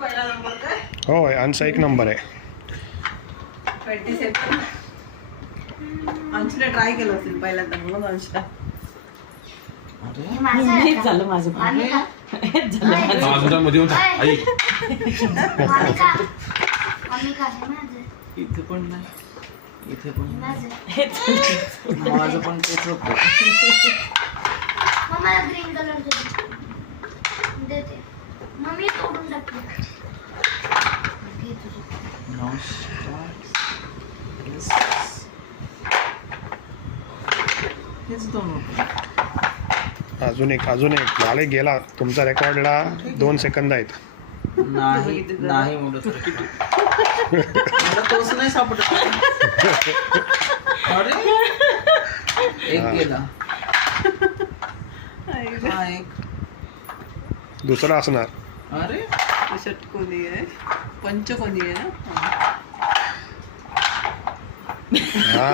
पहिला नंबर काय? होय अंशा 1 नंबर आहे. 27. अंशने ट्राय केलं असेल पहिल्यांदा म्हणून अंशा. हेच झालं माझं पण. हेच झालं माझं. मध्ये आई इथे पण नाही, इथे पण नाही. हेच झालं. माझं पण तेच होतं. मला ग्रीन कलर देते मम्मी तोडून टाकते. No stars. Yes. हेच दोन होतं. अजून एक झाले गेला तुमचा रेकॉर्डला 2 सेकंद आहेत. नाही नाही म्हणत होतो. मला तोच नाही सापडत. अरे एक गेला. हा एक. दुसरा असणार. अरे षटकोनी आहे, पंचकोनी आहे ना. हा